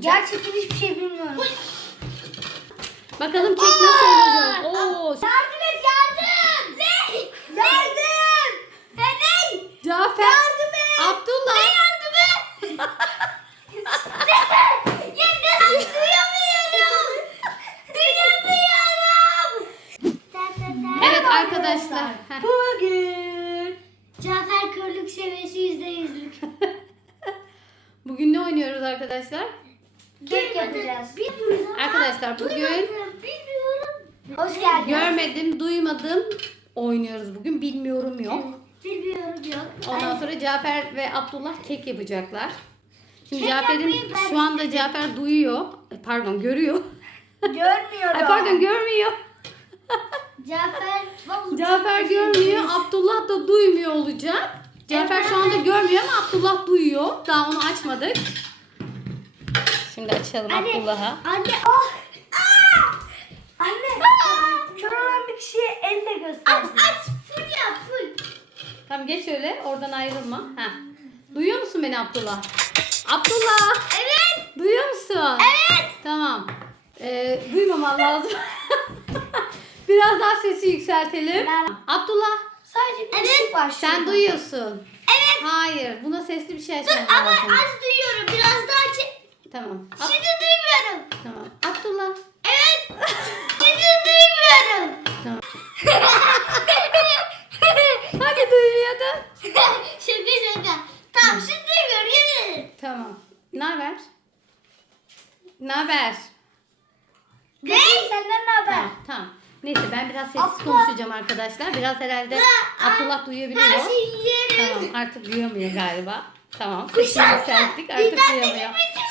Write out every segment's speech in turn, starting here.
Gerçekten hiçbir şey bilmiyorum. Bakalım kek nasıl olacak? Oo, Yardım et yardım. Ne? Yardım. Ne? Cafer. Yardım et. Abdullah. Ne yardım et? ya nasıl duyamıyorum. Duyamıyorum. Evet arkadaşlar. Heh. Bugün Cafer körlük seviyesi yüzde yüzlük. Bugün ne oynuyoruz arkadaşlar? Kek yapacağız. Bilmiyorum. Arkadaşlar bugün Bilmiyorum. Hoş geldiniz. görmedim, duymadım oynuyoruz bugün. Bilmiyorum yok. Bilmiyorum yok. Ondan sonra Cafer ve Abdullah kek yapacaklar. Şimdi Kek Cafer'in yapmayı ben şu anda Cafer duyuyor. Ay, Pardon görüyor. Görmüyorum. Ay pardon görmüyor. Cafer. Cafer görmüyor. Abdullah da duymuyor olacak. Cafer şu anda görmüyor ama Abdullah duyuyor. Daha onu açmadık. Şimdi açalım Anne. Abdullah'a. Anne. Oh. Aa! Anne. Kör olan bir kişiye elle göster. Aç aç. Full yap full. Tamam geç öyle. Oradan ayrılma. Heh. Duyuyor musun beni Abdullah? Abdullah. Evet. Duyuyor musun? Evet. Tamam. Ee, duymaman lazım. Biraz daha sesi yükseltelim. Ben- Abdullah Sadece bir ışık var. sen duyuyorsun. Evet. Hayır. Buna sesli bir şey açman Dur ama lazım. az duyuyorum. Biraz daha. Tamam. Ab- Şimdi duymuyorum. tamam. Abdullah. Evet. Şimdi duymuyorum. Tamam. Hadi duyuyordun. şaka şaka. Tamam şimdi duymuyorum yemin ederim. Tamam. Ne haber? Ne haber? Ne? Senden ne haber? Tamam, tamam. Neyse ben biraz sessiz Abdullah. konuşacağım arkadaşlar. Biraz herhalde Abdullah duyabiliyor. Her şeyi yerim. Tamam artık duyamıyor galiba. Tamam. Sesini yükselttik artık bütün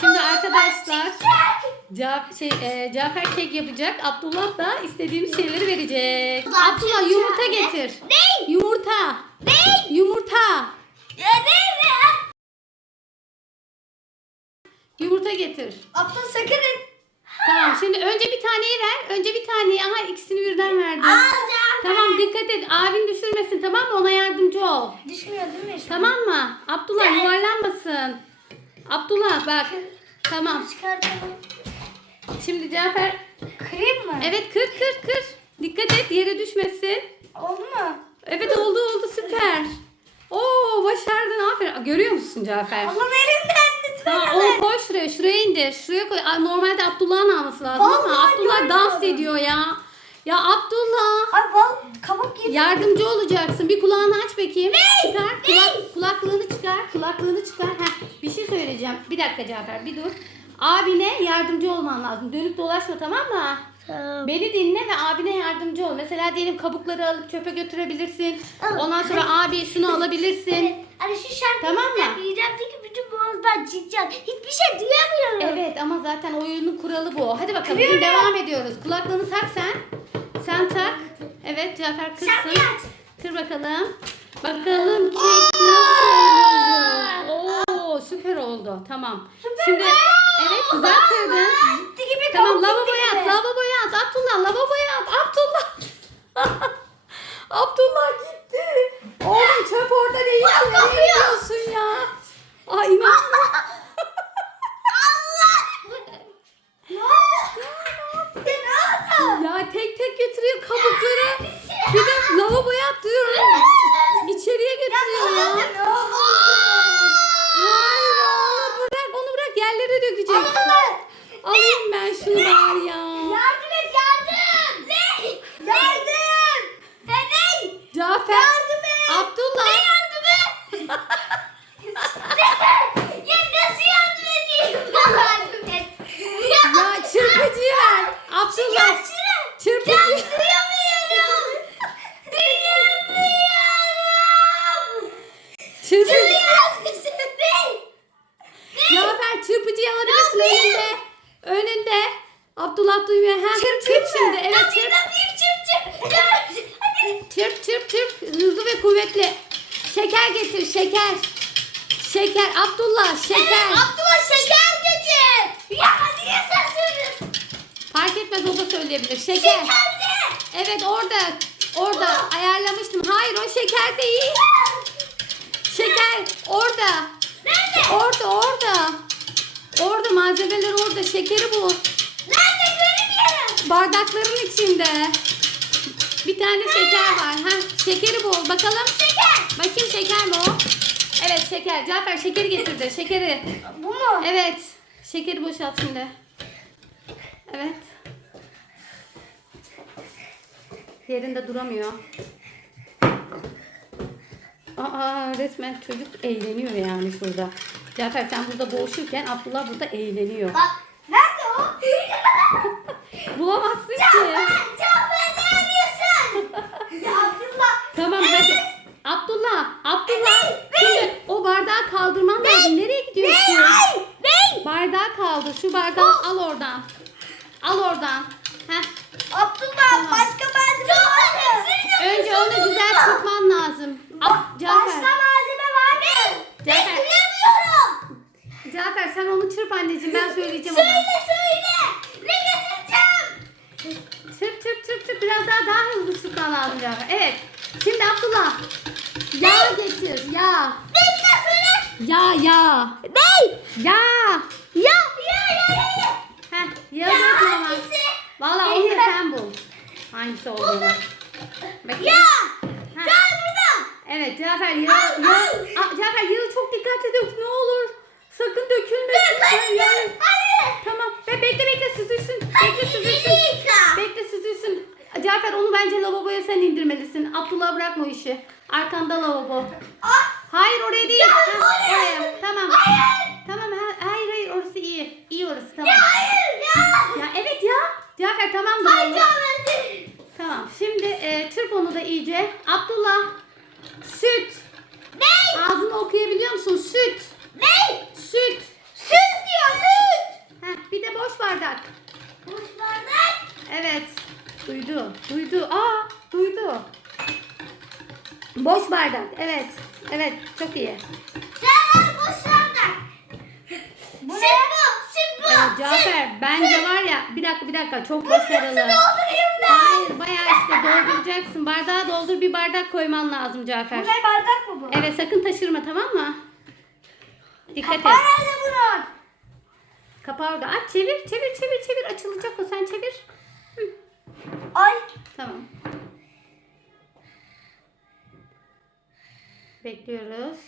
Şimdi arkadaşlar çıkacak. Ca- şey, e, Cafer kek yapacak. Abdullah da istediğimiz şeyleri verecek. Abdullah yumurta getir. Ne? Yumurta. Ne? Yumurta. Ya ne ne? Yumurta getir. Abla sakın Tamam şimdi önce bir taneyi ver. Önce bir taneyi. Aha ikisini birden verdin. alacağım. Tamam dikkat et. Abin düşürmesin tamam mı? Ona yardımcı ol. Düşmüyor değil mi? Tamam mı? Abdullah yuvarlanmasın. Abdullah bak. Tamam. Çıkartalım. Şimdi Cafer. Kırayım mı? Evet kır kır kır. Dikkat et yere düşmesin. Oldu mu? Evet oldu oldu süper. Oo başardın aferin. Görüyor musun Cafer? Allah'ım elimden lütfen. Tamam onu koy şuraya. Şuraya indir. Şuraya koy. Normalde Abdullah'ın alması lazım ama Vallahi Abdullah dans ediyor ya. Ya Abdullah. Ay val kabuk gibi. Yardımcı olacaksın. Bir kulağını aç bakayım. Çıkar. Kulak, kulaklığını çıkar. Kulaklığını çıkar. Heh, bir şey söyleyeceğim. Bir dakika Cafer bir dur. Abine yardımcı olman lazım. Dönüp dolaşma tamam mı? Tamam. Beni dinle ve abine yardımcı ol. Mesela diyelim kabukları alıp çöpe götürebilirsin. Evet. Ondan sonra abi şunu alabilirsin. Evet. Hani şu şarkıyı Tamam mı? Midemdeki bütün boğazdan çıkacak. Hiçbir şey duyamıyorum. Evet ama zaten oyunun kuralı bu. Hadi bakalım Kırıyorum. devam ediyoruz. Kulaklığını tak sen. Sen tak. Evet Cafer aç. Kır bakalım. Bakalım kek nasıl olacak? Oo süper oldu. Tamam. Şimdi evet güzel kırdın. Tamam lavaboya at, lavaboya at. Abdullah lavaboya at. Abdullah. Abdullah gitti. Oğlum çöp orada kapıyor. gidiyorsun ya? Aa inanmıyorum. Shibari. Şeker. Abdullah şeker. Evet, Abdullah şeker getir. Ya niye sen söylüyorsun? Fark etmez o da söyleyebilir. Şeker. Şeker ne? Evet orada. Orada ayarlamıştım. Hayır o şeker değil. Şeker orada. Nerede? Orada orada. Orada malzemeler orada. Şekeri bul. Nerede göremiyorum. Bardakların içinde. Bir tane şeker var. Ha, şekeri bul. Bakalım. Şeker. Bakayım şeker mi o? Evet şeker. Cafer şekeri getirdi. Şekeri. Bu mu? Evet. Şekeri boşalt şimdi. Evet. Yerinde duramıyor. Aa resmen çocuk eğleniyor yani şurada. Cafer sen burada boğuşurken Abdullah burada eğleniyor. Bak. Nerede o? Bulamazsın ki. Cafer, Cafer ne arıyorsun? ya Abdullah. Tamam hadi. Abdullah, Abdullah. Bardağı kaldırman lazım. Nereye gidiyorsun? Ney? Ney? Bardağı kaldı. Şu bardağı al oradan. Al oradan. Heh. Abdullah Tamam. başka malzeme var mı? Önce onu güzel tutman lazım. Başka Cafer. malzeme var mı? Cafer. Ben duyamıyorum. Cafer sen onu çırp anneciğim ben söyleyeceğim ona. Söyle söyle. Ne getireceğim? Çırp çırp çırp çırp biraz daha daha hızlı çırpman lazım Cafer. Evet. Şimdi Abdullah. Yağ getir. Yağ. Ne bir daha söyle. Yağ yağ. Ney? Yağ. Ya ya ya ya. Heh. Yağı Ya getir ama. Valla onu da sen bul. Hangisi olduğunu. Bakayım. Ya. Ha. Gel burada. Evet Cafer yağı, Al, yağı, al. Aa, Cafer yağı çok dikkatli dök ne olur. Sakın dökülmesin. Hayır. Hayır. Tamam. Ve bekle bekle süzülsün. Bekle süzülsün. Bekle süzülsün. Cafer onu bence lavaboya sen indirmelisin. Abdullah bırakma o işi. Arkanda lavabo. Ah. Hayır oraya değil. Ha, oraya. Tamam. Hayır. Tamam ha- hayır hayır orası iyi. İyi orası tamam. Ya hayır ya. Ya evet ya. Cafer tamam da Hayır olur. Cafer. Tamam. Şimdi e, çırp onu da iyice. Abdullah. Süt. Ney? Ağzını okuyabiliyor musun? Süt. Ney? Süt. Süt diyor süt. Heh, bir de boş bardak. Boş bardak. Evet. Duydu. Duydu. Aa, duydu. Boş bardak. Evet. Evet, çok iyi. Cafer boş bardak. Bu süt bu. Süt bu. Evet, süt. Cafer, bence var ya, bir dakika bir dakika çok başarılı. doldurayım ben. Hayır, bayağı işte dolduracaksın. Bardağa doldur bir bardak koyman lazım Cafer. Bu ne bardak mı bu? Evet, sakın taşırma tamam mı? Dikkat et. Kapağı nerede bunun? Kapağı orada. Aç, çevir, çevir, çevir, çevir. Açılacak o, sen çevir. Hı, Ay. tamam. Bekliyoruz.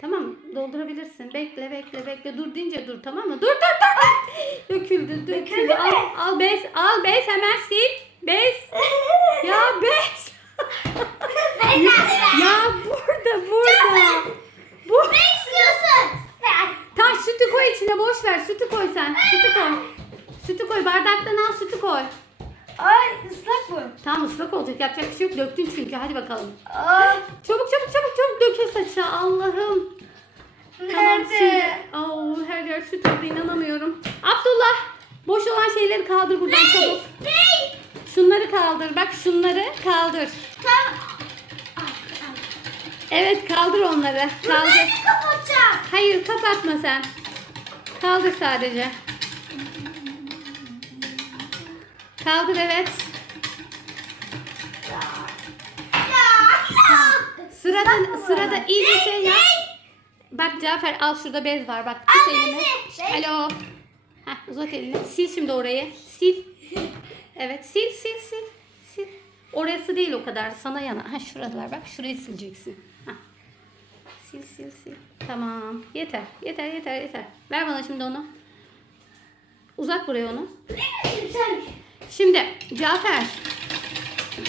Tamam doldurabilirsin. Bekle bekle bekle. Dur deyince dur tamam mı? Dur dur dur. Döküldü döküldü. Al, al bez al bez hemen sil. Bez. Ya bez. Ben? ya burada burada. Bu. Ne istiyorsun? Tamam sütü koy içine boş ver. Sütü koy sen. Sütü koy. Sütü koy. Bardaktan al sütü koy. Ay ıslak bu. Tamam ıslak olacak. Yapacak bir şey yok. Döktün çünkü. Hadi bakalım. Ay. Çabuk çabuk çabuk çabuk döke saça. Allah'ım. Tamam, Nerede? şimdi- Oo, her yer süt oldu inanamıyorum. Abdullah boş olan şeyleri kaldır buradan çabuk. Ney? Şunları kaldır. Bak şunları kaldır. Tamam. Evet kaldır onları. Bunları kapatacağım. Hayır kapatma sen. Kaldır sadece. Kaldır evet. Sırada sırada var? iyice şey yap. Bak Cafer al şurada bez var. Bak tut elini. Alo. Heh, uzat elini. Sil şimdi orayı. Sil. Evet sil sil sil. Sil. Orası değil o kadar. Sana yana. Ha şuralar bak. Şurayı sileceksin. Sil sil sil. Tamam. Yeter. Yeter yeter yeter. Ver bana şimdi onu. Uzat buraya onu. Şimdi Cafer.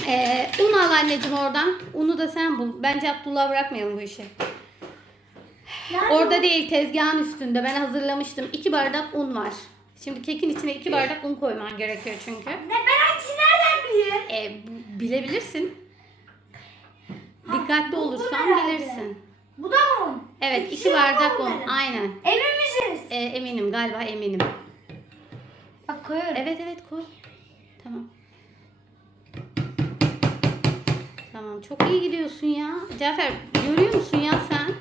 Ee, un al anneciğim oradan. Unu da sen bul. Bence Abdullah bırakmayalım bu işi. Nerede Orada değil tezgahın üstünde. Ben hazırlamıştım. İki bardak un var. Şimdi kekin içine iki bardak un koyman gerekiyor çünkü. Ne ben hangisini nereden bileyim? E, b- bilebilirsin. Dikkatli olursan bilirsin. Bu da mı un? Evet İkisi iki bardak un. onların? Aynen. Emin misiniz? E, eminim galiba eminim. Bak koyuyorum. Evet evet koy. Tamam. Tamam çok iyi gidiyorsun ya. Cafer görüyor musun ya sen?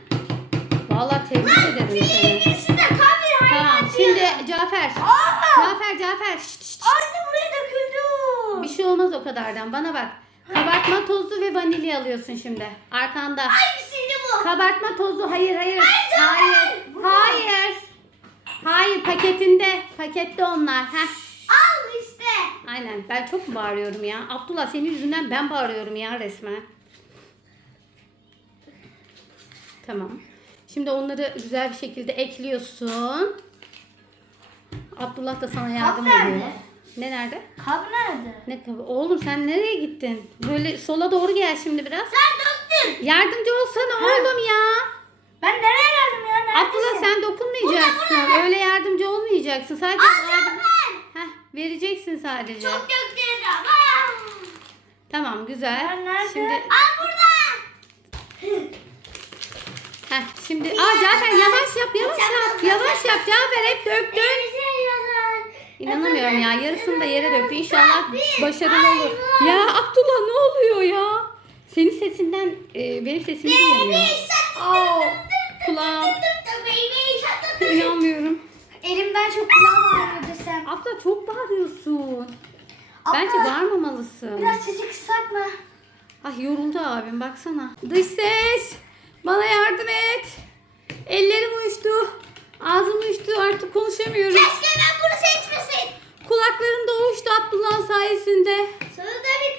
Vallahi tebrik ederim seni. İkisi de hayvan Tamam şimdi Cafer. Aa! Cafer Cafer. Şşt, şşt. Anne buraya döküldü. Bir şey olmaz o kadardan. Bana bak. Kabartma tozu ve vanilya alıyorsun şimdi. Arkanda. Hangisiydi Kabartma tozu. Hayır hayır. Hayır. Hayır. Hayır paketinde. Pakette onlar. Heh. Al işte. Aynen ben çok mu bağırıyorum ya? Abdullah senin yüzünden ben bağırıyorum ya resmen. Tamam. Şimdi onları güzel bir şekilde ekliyorsun. Abdullah da sana yardım Kap ediyor. nerede? Ne nerede? Kap nerede? Ne kabı? Oğlum sen nereye gittin? Böyle sola doğru gel şimdi biraz. Sen Yardımcı olsana oğlum ya. Ben nereye geldim ya? Neredesin? Abdullah sen dokunmayacaksın. Burada, burada. Öyle yardımcı olmayacaksın. Sadece yardım-. Heh, vereceksin sadece. Çok ama. Tamam güzel. Şimdi Al burada. Heh, şimdi aa Cafer yavaş yap yavaş yap. Yavaş yap Cafer hep döktün. İnanamıyorum ya yarısını da yere döktü. İnşallah başarılı olur. Ya Abdullah ne oluyor ya? Senin sesinden e, benim sesimi duyamıyor. Aa, kulağım. İnanmıyorum. Elimden çok kulağım ağrıyor desem. Abla çok bağırıyorsun. Abla, Bence bağırmamalısın. Biraz sesi kıssak mı? Ah yoruldu abim baksana. Dış ses. Bana yardım et. Ellerim uyuştu. Ağzım uyuştu artık konuşamıyorum. Keşke ben bunu seçmesin. Kulaklarım da uyuştu Abdullah sayesinde. Sonunda bitti.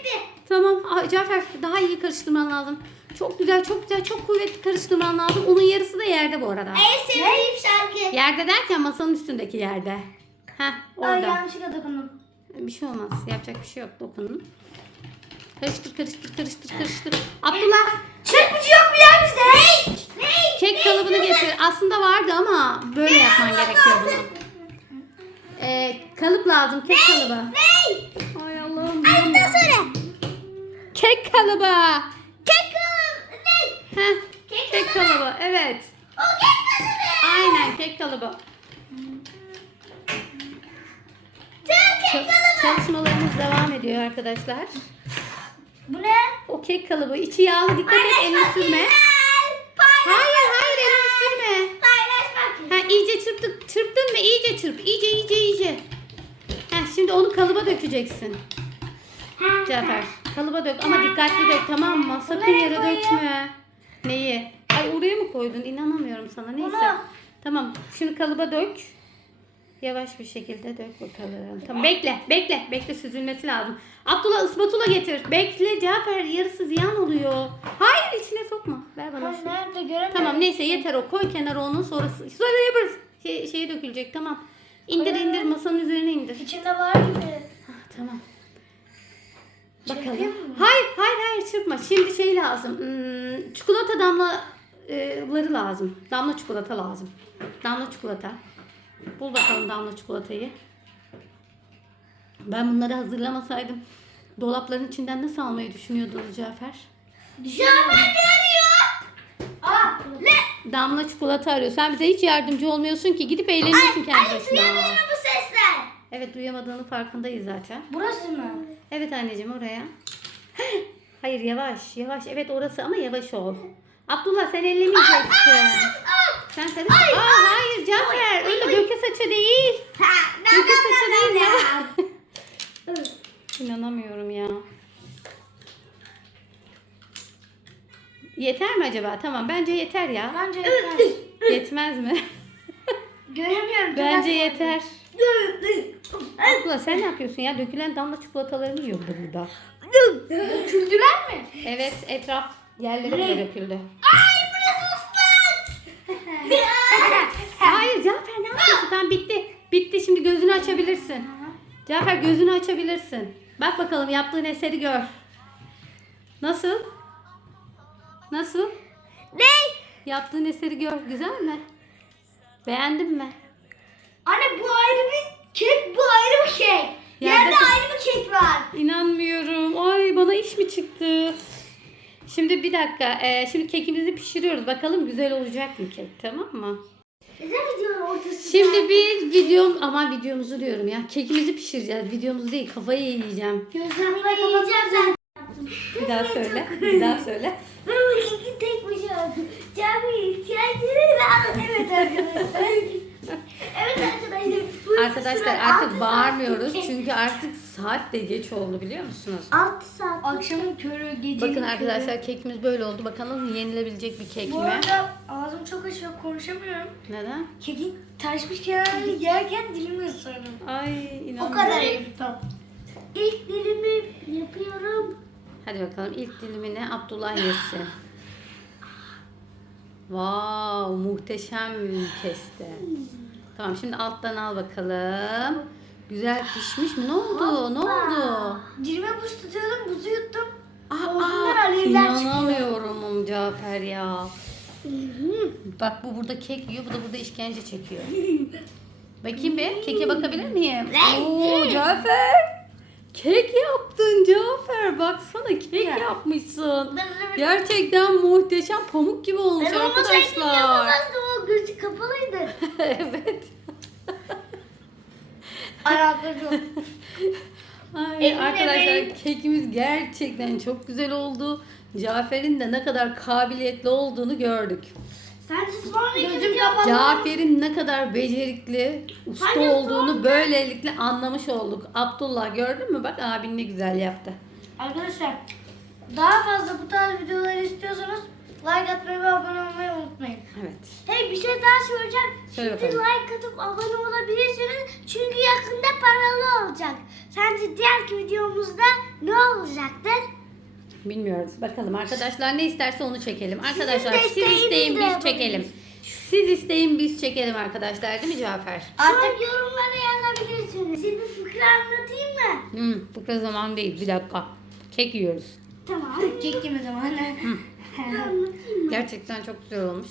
Tamam Aa, Cafer daha iyi karıştırman lazım. Çok güzel çok güzel çok kuvvetli karıştırman lazım. Onun yarısı da yerde bu arada. En sevdiğim şarkı. Yerde derken masanın üstündeki yerde. Heh Ay orada. yanlışlıkla dokundum. Bir şey olmaz. Yapacak bir şey yok. Dokunun. Karıştır karıştır karıştır karıştır. Abdullah Çırpıcı yok mu ya bizde? Hey! Hey! kek kalıbını getir. Aslında vardı ama böyle yapman gerekiyor bunu. Ee, kalıp lazım. Kek kalıbı. Hey! Kek kalıbı. Kek kalıbı. Heh, Kek kek kalıbı. kalıbı. Evet. O kek kalıbı. Aynen kek kalıbı. Kek çalışmalarımız devam ediyor arkadaşlar. Bu ne? O kek kalıbı. içi yağlı. Dikkat et elini sürme. Hayır hayır elini sürme. Paylaşmak. Ha iyice çırptık. Çırptın mı? İyice çırp. İyice iyice iyice. Ha şimdi onu kalıba dökeceksin. Cafer. Kalıba dök ama dikkatli dök tamam mı? Sakın Nereye yere koyayım? dökme. Neyi? Ay oraya mı koydun? İnanamıyorum sana. Neyse. Bunu. Tamam. Şimdi kalıba dök. Yavaş bir şekilde dök bakalım. Tamam bekle. Bekle. Bekle süzülmesi lazım. Abdullah ıspatula getir. Bekle Cafer yarısı ziyan oluyor. Hayır içine sokma. Ver bana Ay, şunu. Nerede göremiyorum. Tamam neyse yeter o. Koy kenara onun sonrası. Sonra yaparız. Şey, şeye dökülecek tamam. İndir Koyalım. indir masanın üzerine indir. İçinde var gibi. Ah, tamam. Bakalım. mı? Hayır hayır hayır çırpma. Şimdi şey lazım. Hmm, çikolata damlaları lazım. Damla çikolata lazım. Damla çikolata. Bul bakalım damla çikolatayı. Ben bunları hazırlamasaydım dolapların içinden nasıl almayı düşünüyordunuz Cafer? Cafer ne arıyor? Aa ne? Damla çikolata arıyor. Sen bize hiç yardımcı olmuyorsun ki. Gidip eğleniyorsun kendi Ay başına. duyamıyorum bu sesler. Evet duyamadığını farkındayız zaten. Burası mı? Evet anneciğim oraya. Hayır yavaş yavaş. Evet orası ama yavaş ol. Abdullah sen ellemeyeceksin. Sen karış. Aa, hayır Cafer. Öyle döke saça değil. Döke saça değil ya. İnanamıyorum ya. Yeter mi acaba? Tamam bence yeter ya. Bence yeter. Yetmez mi? Göremiyorum. bence yeter. Abdullah sen ne yapıyorsun ya? Dökülen damla çikolatalarını yiyor burada. Döküldüler mi? Evet etraf yerlere döküldü. Ay burası ıslak. Hayır Cafer ne yapıyorsun? Tamam bitti. Bitti şimdi gözünü açabilirsin. Cafer gözünü açabilirsin. Bak bakalım yaptığın eseri gör. Nasıl? Nasıl? ne? Yaptığın eseri gör. Güzel mi? Beğendin mi? Anne bu ayrı bir kek, bu ayrı bir kek. Yerde Yerde ayrı bir kek var. İnanmıyorum. Ay bana iş mi çıktı? Şimdi bir dakika. Ee, şimdi kekimizi pişiriyoruz. Bakalım güzel olacak mı kek tamam mı? Şimdi biz videom ama videomuzu diyorum ya. Kekimizi pişireceğiz. Videomuzu değil kafayı yiyeceğim. Gözlerimi yiyeceğim sen. Bir daha söyle. Bir daha söyle. Ben bu keki tek başıma. Cami ihtiyacını lazım. Evet arkadaşlar. evet arkadaşlar. bu Arkadaşlar sıra artık altı bağırmıyoruz çünkü artık Saat de geç oldu biliyor musunuz? 6 saat. Akşamın körü, gecenin Bakın körü. arkadaşlar kekimiz böyle oldu. Bakalım yenilebilecek bir kek Bu mi? arada ağzım çok açıyor konuşamıyorum. Neden? Kekin taşmış kenarını yerken dilimi ısırdım. Ay O inanmıyorum. kadar eğitim. İlk dilimi yapıyorum. Hadi bakalım ilk dilimini Abdullah yesin. Wow, muhteşem kesti. Tamam şimdi alttan al bakalım. Güzel pişmiş mi? Ne oldu? Ne oldu? Dilime buz tutuyordum, buzu yuttum. Aa, çıkıyor. inanamıyorum Cafer ya. Bak bu burada kek yiyor, bu da burada işkence çekiyor. Bakayım bir, keke bakabilir miyim? Oo Cafer. Kek yaptın Cafer. Baksana kek yapmışsın. Gerçekten muhteşem pamuk gibi olmuş Ben olmasaydım arkadaşlar. yapamazdım o gözü kapalıydı. evet. Ayaklarım. Ay, Emin arkadaşlar emeğim. kekimiz gerçekten çok güzel oldu. Cafer'in de ne kadar kabiliyetli olduğunu gördük. Gözüm kapalı. Cafer'in ne kadar becerikli, usta Hani olduğunu böylelikle anlamış olduk. Abdullah gördün mü? Bak abin ne güzel yaptı. Arkadaşlar daha fazla bu tarz videolar istiyorsanız like atmayı ve abone olmayı unutmayın. Evet. Hey bir şey daha söyleyeceğim. Söyle Şimdi bakalım. like atıp abone olabilirsiniz. Çünkü yakında paralı olacak. Sence diğerki videomuzda ne olacaktır? Bilmiyoruz. Bakalım arkadaşlar ne isterse onu çekelim. Arkadaşlar de siz isteyin de biz yapabiliriz. çekelim. Siz isteyin biz çekelim arkadaşlar değil mi Cafer? Artık yorumlara yazabilirsiniz. Size bir fıkra anlatayım mı? Hmm, bu zaman değil. Bir dakika. Kek yiyoruz. Tamam. Çekeyim o zaman. anlatayım mı? Gerçekten çok güzel olmuş.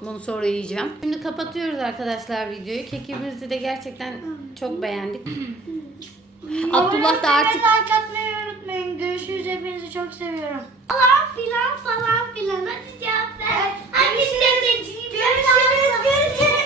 Bunu sonra yiyeceğim. Şimdi kapatıyoruz arkadaşlar videoyu. Kekimizi de gerçekten çok beğendik. Abdullah da artık... like atmayı unutmayın. Görüşürüz. Hepinizi çok seviyorum. Falan filan falan filan. Hadi cevap ver. Hadi Görüşürüz. Görüşürüz. Görüşürüz.